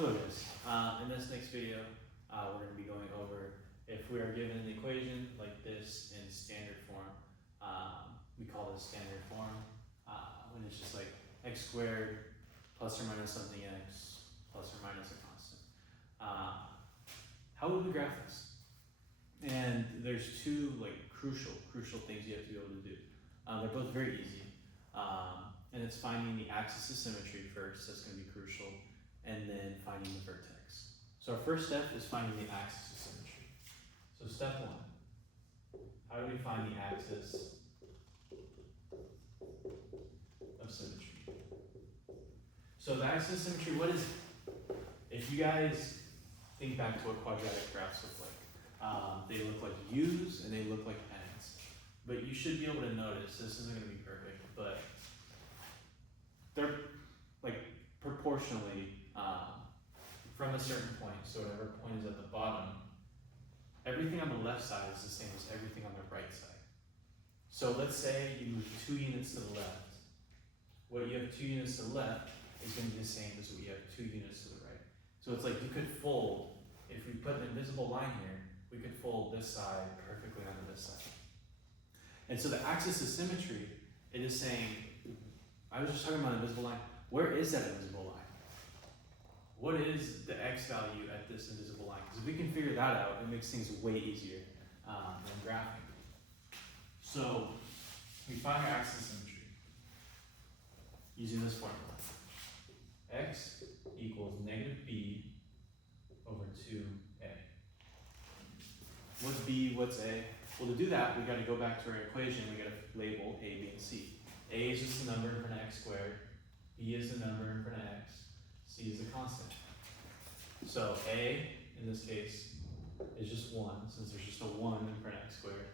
Hello guys, in this next video we're going to be going over if we are given an equation like this in standard form. We call this standard form when it's just like x squared plus or minus something x plus or minus a constant. How would we graph this? And there's two crucial things you have to be able to do. They're both very easy, and it's finding the axis of symmetry first. That's going to be crucial. And then finding the vertex. So our first step is finding the axis of symmetry. So step one, how do we find the axis of symmetry? So the axis of symmetry, what is it? If you guys think back to what quadratic graphs look like, they look like U's and they look like N's. But you should be able to notice, this isn't going to be perfect, but they're like proportionally from a certain point, so whatever point is at the bottom, everything on the left side is the same as everything on the right side. So let's say you move 2 units to the left. What you have 2 units to the left is going to be the same as what you have 2 units to the right. So it's like you could fold, if we put an invisible line here, we could fold this side perfectly onto this side. And so the axis of symmetry, it is saying, I was just talking about an invisible line. Where is that invisible line? What is the x value at this invisible line? Because if we can figure that out, it makes things way easier than graphing. So we find our axis of symmetry using this formula. X equals negative b over 2a. What's b, what's a? Well, to do that, we got to go back to our equation. We got to label a, b, and c. A is just the number in front of x squared. B is the number in front of x. C is a constant. So A, in this case, is just 1, since there's just a 1 in front of x squared.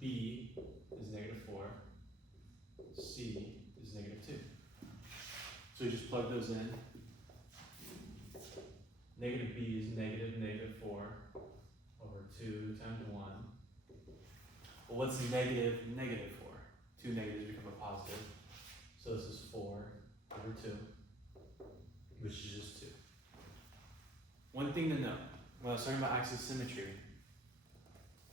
B is negative 4. C is negative 2. So you just plug those in. Negative B is negative 4 over 2 times 1. Well, what's negative 4? 2 negatives become a positive. So this is 4 over 2. Which is just 2. One thing to note, when I was talking about axis symmetry,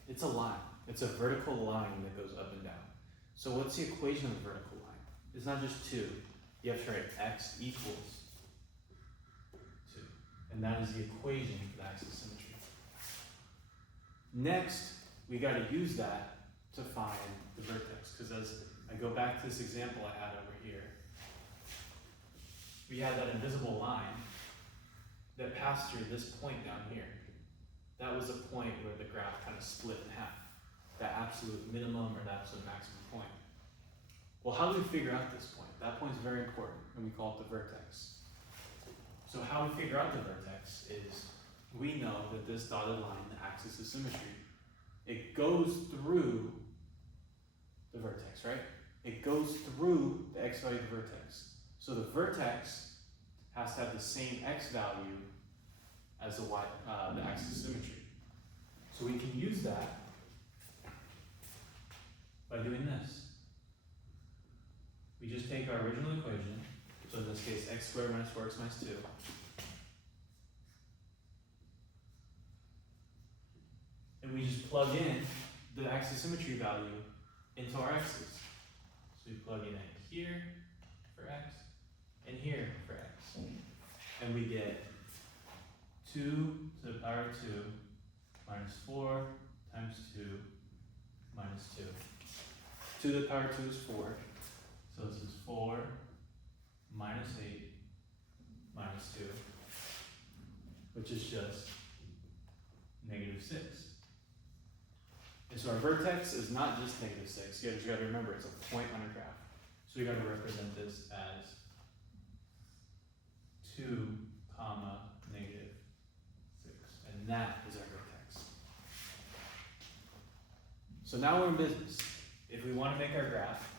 it's a line. It's a vertical line that goes up and down. So what's the equation of the vertical line? It's not just 2. You have to write x equals 2. And that is the equation for the axis of symmetry. Next, we got to use that to find the vertex. Because as I go back to this example I had over here, we had that invisible line that passed through this point down here. That was a point where the graph kind of split in half. The absolute minimum or the absolute maximum point. Well, how do we figure out this point? That point is very important, and we call it the vertex. So how we figure out the vertex is we know that this dotted line, the axis of symmetry, it goes through the vertex, right? It goes through the x value of the vertex. So the vertex has to have the same x value as the axis of symmetry. So we can use that by doing this. We just take our original equation, so in this case x squared minus 4x minus 2, and we just plug in the axis of symmetry value into our x's. So we plug in it here for x, and here for x. And we get 2 to the power 2 minus 4 times 2 minus 2. 2 to the power 2 is 4. So this is 4 minus 8 minus 2, which is just negative 6. And so our vertex is not just negative 6. You just got to remember it's a point on a graph. So we got to represent this as 2 comma negative 6. And that is our vertex. So now we're in business. If we want to make our graph,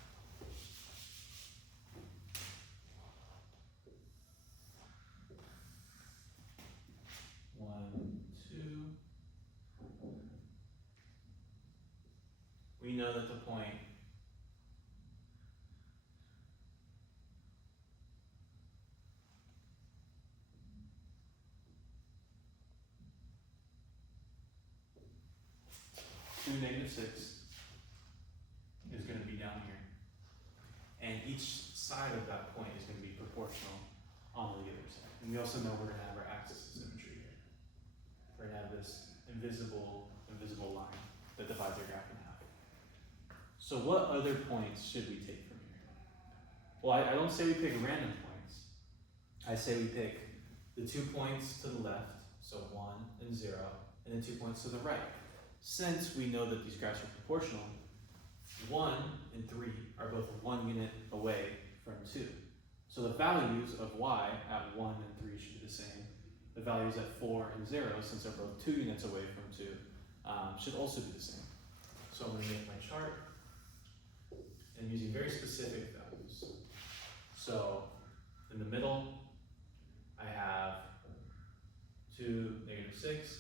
we know that the point 2, -6 is going to be down here. And each side of that point is going to be proportional on the other side. And we also know we're going to have our axis of symmetry here. We're going to have this invisible line that divides our graph in half. So what other points should we take from here? Well, I don't say we pick random points. I say we pick the 2 points to the left, so 1 and 0, and then 2 points to the right. Since we know that these graphs are proportional, 1 and 3 are both 1 unit away from 2. So the values of y at 1 and 3 should be the same. The values at 4 and 0, since they're both 2 units away from 2, should also be the same. So I'm going to make my chart, and using very specific values. So in the middle, I have 2, -6,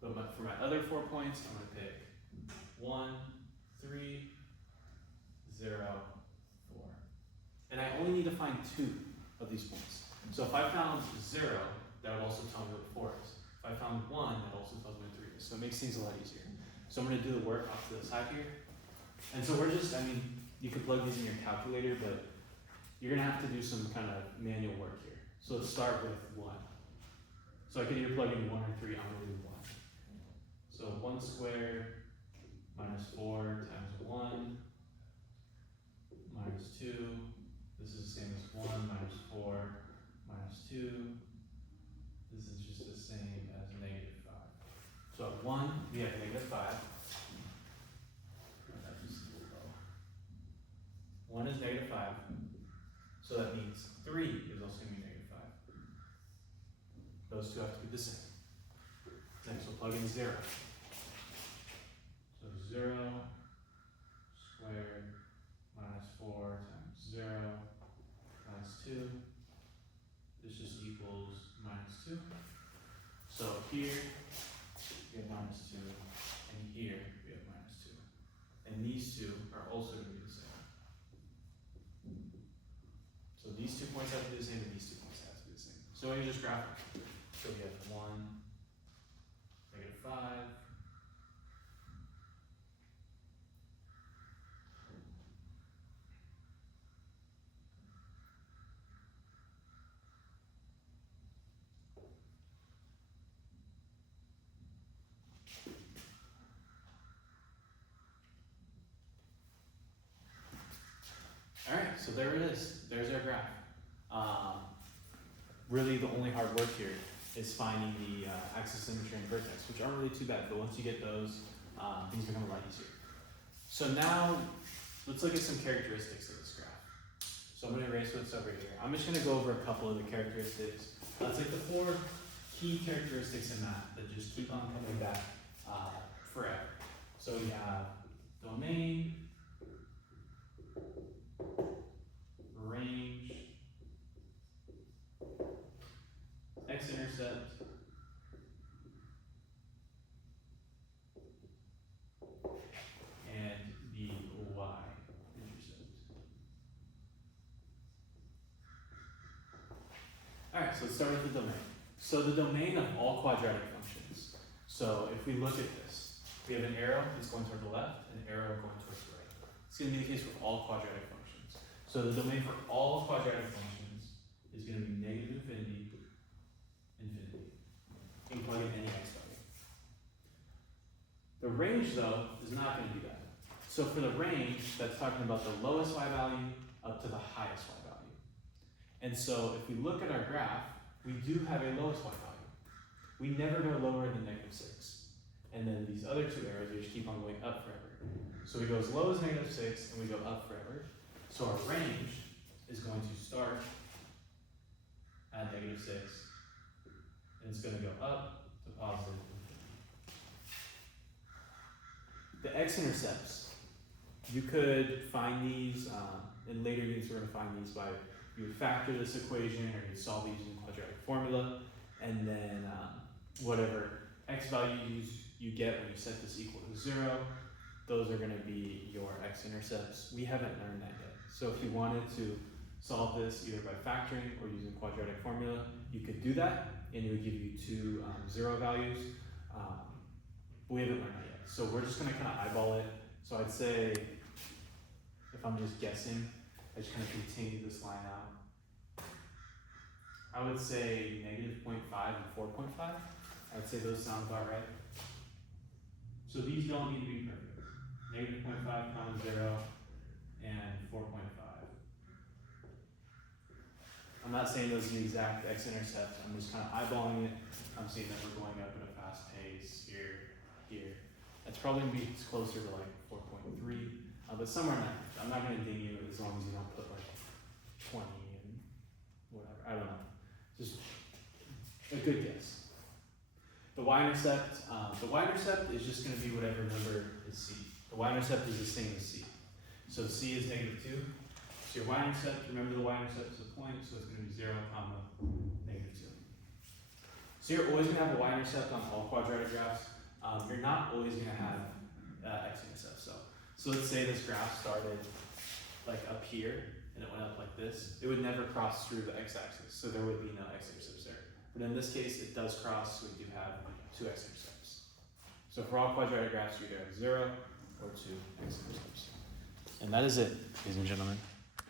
but for my other 4 points, I'm going to pick 1, 3, 0, 4. And I only need to find 2 of these points. So if I found 0, that would also tell me what 4 is. If I found 1, that also tells me what 3 is. So it makes things a lot easier. So I'm going to do the work off to the side here. And so we're just, you could plug these in your calculator, but you're going to have to do some kind of manual work here. So let's start with 1. So I could either plug in 1 or 3, I'm going to do 1. So 1 squared minus 4 times 1 minus 2. This is the same as 1 minus 4 minus 2. This is just the same as -5. So at 1, we have -5. 1 is -5. So that means 3 is also going to be -5. Those two have to be the same. Next, we'll plug in 0. So 0 squared minus 4 times 0 minus 2. This just equals -2. So here we have -2, and here we have -2. And these two are also going to be the same. So these 2 points have to be the same, and these 2 points have to be the same. So you just graph it. So we have 1, -5. All right, so there it is. There's our graph. Really, the only hard work here is finding the axis symmetry and vertex, which aren't really too bad, but once you get those, things become a lot easier. So now, let's look at some characteristics of this graph. So I'm going to erase what's over here. I'm just going to go over a couple of the characteristics. That's like the 4 key characteristics in math that just keep on coming back forever. So we have domain, range, x-intercept, and the y-intercept. Alright, so let's start with the domain. So the domain of all quadratic functions. So if we look at this, we have an arrow that's going toward the left and an arrow going towards the right. It's going to be the case with all quadratic functions. So the domain for all quadratic functions is going to be negative infinity, infinity. You can plug in any x value. The range, though, is not going to do that. So for the range, that's talking about the lowest y value up to the highest y value. And so if we look at our graph, we do have a lowest y value. We never go lower than -6. And then these other 2 arrows, we just keep on going up forever. So we go as low as -6 and we go up forever. So our range is going to start at -6 and it's going to go up to positive infinity. The x-intercepts, you could find these, in later units we're going to find these by, you would factor this equation or you'd solve it using quadratic formula, and then whatever x value you get when you set this equal to 0, those are going to be your x-intercepts. We haven't learned that yet. So if you wanted to solve this either by factoring or using quadratic formula, you could do that, and it would give you 2 0 values. but we haven't learned that yet. So we're just gonna kind of eyeball it. So I'd say, if I'm just guessing, I just kind of continue this line out. I would say negative 0.5 and 4.5. I'd say those sound about right. So these don't need to be perfect. Negative 0.5, comma 0, and 4.5. I'm not saying those are the exact x-intercepts. I'm just kind of eyeballing it. I'm seeing that we're going up at a fast pace here, here. That's probably gonna be closer to like 4.3, but somewhere in that. I'm not gonna ding you as long as you don't put like 20 and whatever. I don't know. Just a good guess. The y-intercept is just gonna be whatever number is c. The y-intercept is the same as c. So c is negative 2. So your y-intercept, remember the y-intercept is a point, so it's going to be 0, comma, negative 2. So you're always going to have a y-intercept on all quadratic graphs. You're not always going to have x-intercepts. So let's say this graph started like up here, and it went up like this. It would never cross through the x-axis, so there would be no x-intercepts there. But in this case, it does cross, so we do have 2 x-intercepts. So for all quadratic graphs, you either have 0 or 2 x-intercepts. And that is it, ladies and gentlemen.